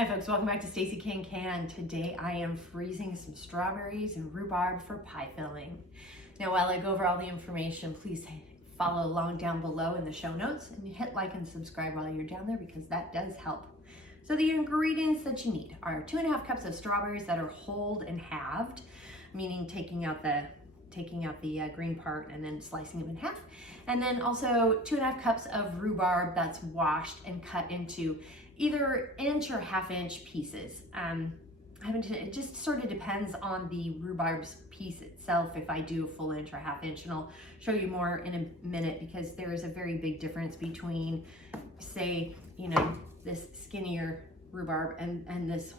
Hi folks, welcome back to Stacey Can. Today I am freezing some strawberries and rhubarb for pie filling. Now while I go over all the information, please follow along down below in the show notes and hit like and subscribe while you're down there because that does help. So the ingredients that you need are 2.5 cups of strawberries that are whole and halved, meaning taking out the green part and then slicing them in half. And then also 2.5 cups of rhubarb that's washed and cut into either inch or half-inch pieces. It just sort of depends on the rhubarb's piece itself if I do a full inch or half-inch, and I'll show you more in a minute because there is a very big difference between, say, this skinnier rhubarb and this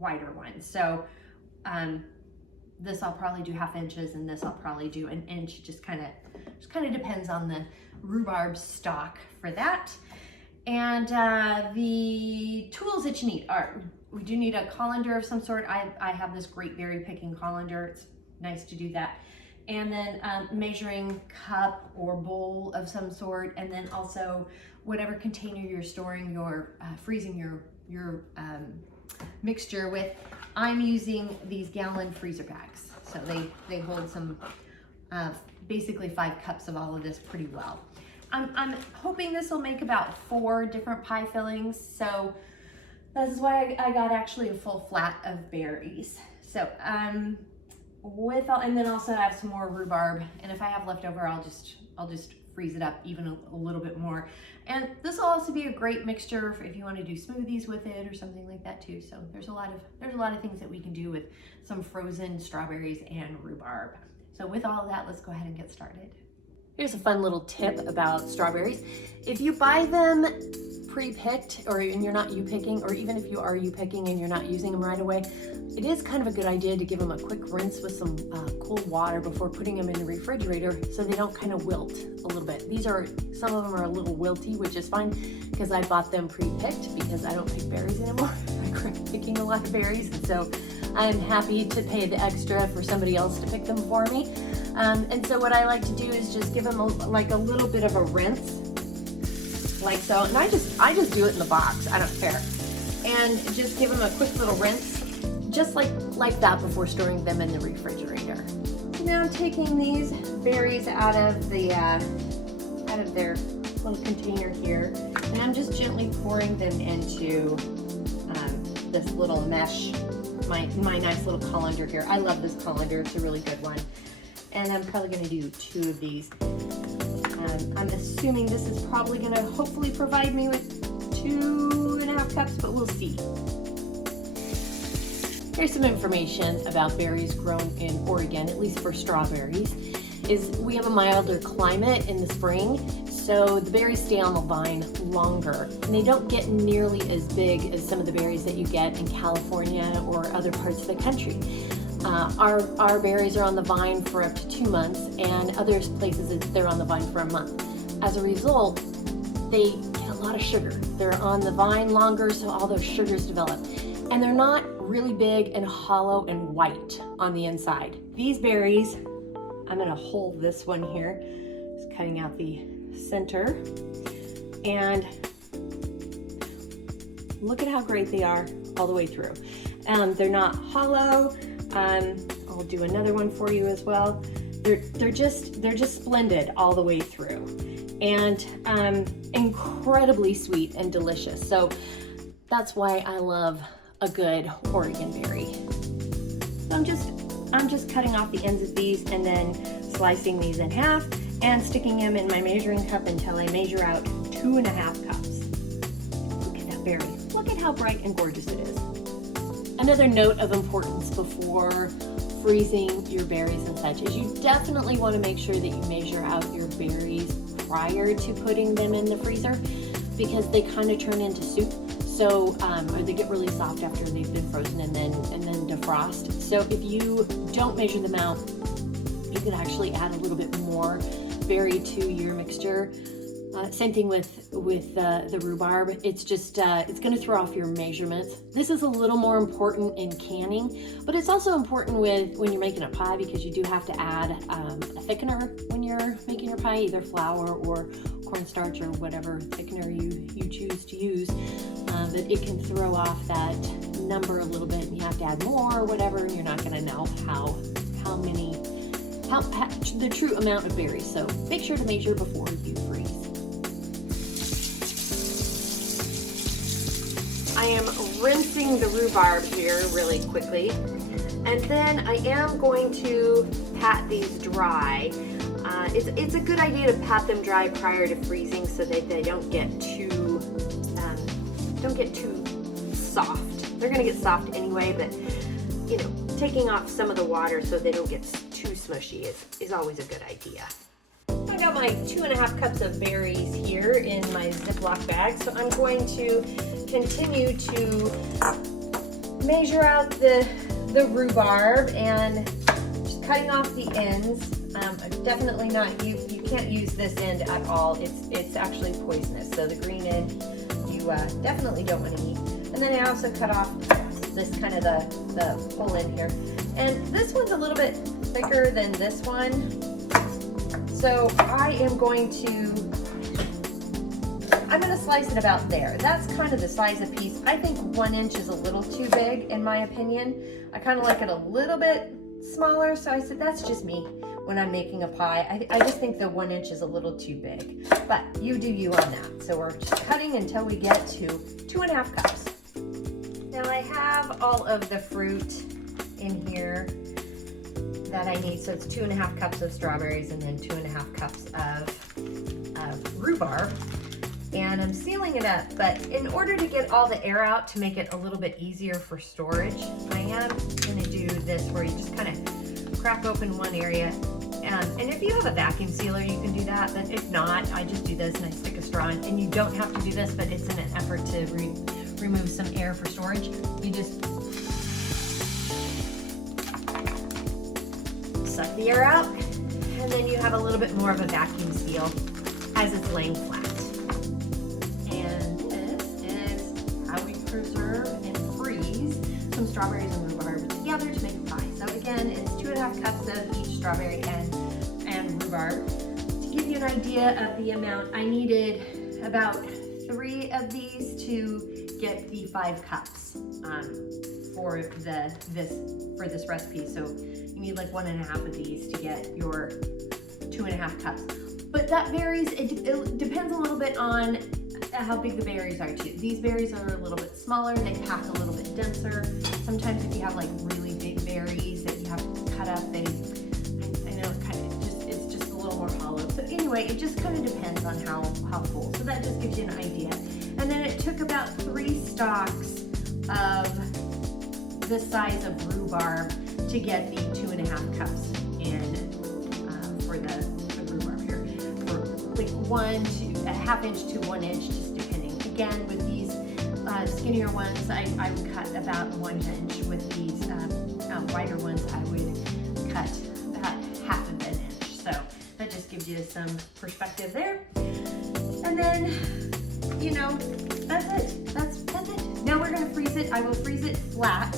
wider one. So this I'll probably do half inches and this I'll probably do an inch. Just kind of depends on the rhubarb stock for that. And the tools that you need are, we do need a colander of some sort. I have this great berry picking colander. It's nice to do that. And then measuring cup or bowl of some sort, and then also whatever container you're storing your freezing your mixture with. I'm using these gallon freezer bags, so they hold some basically 5 cups of all of this pretty well. I'm hoping this will make about 4 different pie fillings, so that's why I got actually a full flat of berries. So and then also I have some more rhubarb, and if I have leftover, I'll just freeze it up even a little bit more. And this will also be a great mixture if you want to do smoothies with it or something like that too. So there's a lot of things that we can do with some frozen strawberries and rhubarb. So with all of that, let's go ahead and get started. Here's a fun little tip about strawberries. If you buy them pre-picked and you're not you-picking, or even if you are you-picking and you're not using them right away, it is kind of a good idea to give them a quick rinse with some cold water before putting them in the refrigerator so they don't kind of wilt a little bit. Some of them are a little wilty, which is fine because I bought them pre-picked because I don't pick berries anymore. I quit picking a lot of berries, and so I'm happy to pay the extra for somebody else to pick them for me. And so what I like to do is just give them a little bit of a rinse, like so. And I just do it in the box. I don't care. And just give them a quick little rinse, just like that before storing them in the refrigerator. Now I'm taking these berries out of their little container here, and I'm just gently pouring them into this little mesh, my nice little colander here. I love this colander. It's a really good one. And I'm probably going to do 2 of these. I'm assuming this is probably going to hopefully provide me with 2.5 cups, but we'll see. Here's some information about berries grown in Oregon, at least for strawberries. We have a milder climate in the spring, so the berries stay on the vine longer, and they don't get nearly as big as some of the berries that you get in California or other parts of the country. Our berries are on the vine for up to 2 months, and other places they're on the vine for a month. As a result, they get a lot of sugar. They're on the vine longer, so all those sugars develop. And they're not really big and hollow and white on the inside. These berries, I'm gonna hold this one here, just cutting out the center, and look at how great they are all the way through. They're not hollow. I'll do another one for you as well. They're just splendid all the way through, and incredibly sweet and delicious. So that's why I love a good Oregon berry. So I'm just cutting off the ends of these and then slicing these in half and sticking them in my measuring cup until I measure out 2.5 cups. Look at that berry. Look at how bright and gorgeous it is. Another note of importance before freezing your berries and such is you definitely want to make sure that you measure out your berries prior to putting them in the freezer, because they kind of turn into soup. So or they get really soft after they've been frozen and then defrost. So if you don't measure them out, you can actually add a little bit more berry to your mixture Same thing with the rhubarb. It's just, it's gonna throw off your measurements. This is a little more important in canning, but it's also important when you're making a pie, because you do have to add a thickener when you're making your pie, either flour or cornstarch or whatever thickener you choose to use. But it can throw off that number a little bit, and you have to add more or whatever, and you're not gonna know the true amount of berries. So make sure to measure before you freeze. I am rinsing the rhubarb here really quickly, and then I am going to pat these dry. It's a good idea to pat them dry prior to freezing so that they don't get too soft. They're gonna get soft anyway, but you know, taking off some of the water so they don't get too smushy is always a good idea. I got my 2.5 cups of berries here in my Ziploc bag, so I'm going to continue to measure out the rhubarb and just cutting off the ends. Definitely not, you can't use this end at all. It's actually poisonous, so the green end you definitely don't want to eat. And then I also cut off this kind of the pull end here. And this one's a little bit thicker than this one. So I'm going to slice it about there. That's kind of the size of piece. I think 1 inch is a little too big in my opinion. I kind of like it a little bit smaller. So I said, that's just me when I'm making a pie. I just think the 1 inch is a little too big, but you do you on that. So we're just cutting until we get to 2.5 cups. Now I have all of the fruit in here that I need. So it's 2.5 cups of strawberries and then 2.5 cups of rhubarb. And I'm sealing it up, but in order to get all the air out to make it a little bit easier for storage, I am gonna do this where you just kind of crack open one area. And if you have a vacuum sealer, you can do that, but if not, I just do this and I stick a straw in. And you don't have to do this, but it's in an effort to remove some air for storage. You just suck the air out, and then you have a little bit more of a vacuum seal as it's laying flat. And this is how we preserve and freeze some strawberries and rhubarb together to make a pie. So again, it's 2.5 cups of each strawberry and rhubarb. To give you an idea of the amount, I needed about 3 of these to get the 5 cups for this recipe. So you need like 1.5 of these to get your 2.5 cups. But that varies, it depends a little bit on how big the berries are too. These berries are a little bit smaller, they pack a little bit denser. Sometimes if you have like really big berries that you have to cut up, I know it's just a little more hollow. So anyway, it just kind of depends on how full. So that just gives you an idea. And then it took about 3 stalks of the size of rhubarb to get the 2.5 cups in for the rhubarb here. For like 1 to a 1/2 inch to 1 inch, just depending. Again, with these skinnier ones, I would cut about 1 inch. With these wider ones, I would cut about 1/2 inch. So that just gives you some perspective there. And then, you know, that's it. That's it. Now we're gonna freeze it. I will freeze it flat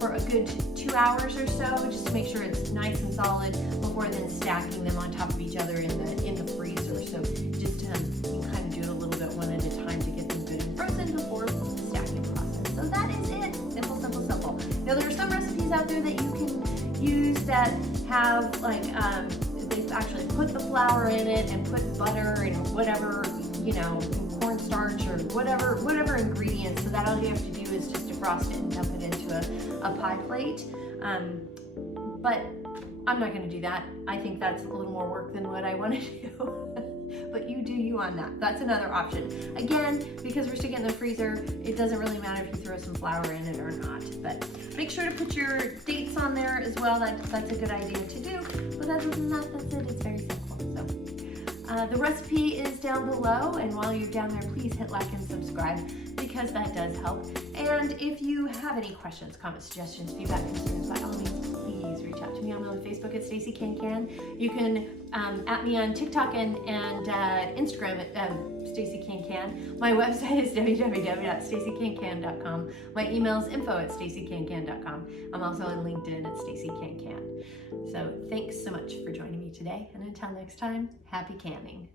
for a good 2 hours or so, just to make sure it's nice and solid before then stacking them on top of each other in the freezer. So just you can kind of do it a little bit one at a time to get them good and frozen before the stacking process. So that is it. Simple, simple, simple. Now there are some recipes out there that you can use that have like they've actually put the flour in it and put butter and whatever, you know, cornstarch or whatever ingredients. So that all you have to do is just defrost it and dump it into a pie plate. But I'm not going to do that. I think that's a little more work than what I want to do. But you do you on that. That's another option. Again, because we're sticking it in the freezer, it doesn't really matter if you throw some flour in it or not. But make sure to put your dates on there as well. That's a good idea to do. But other than that, that's it. It's very simple. So the recipe is down below, and while you're down there, please hit like and subscribe, because that does help. And if you have any questions, comments, suggestions, feedback, concerns, by all means, please please reach out to me. I'm on Facebook at Stacey Can Can. You can at me on TikTok and Instagram at Stacey Can Can. My website is www.staceycancan.com. My email is info@staceycancan.com. I'm also on LinkedIn at Stacey Can Can. So thanks so much for joining me today, and until next time, happy canning.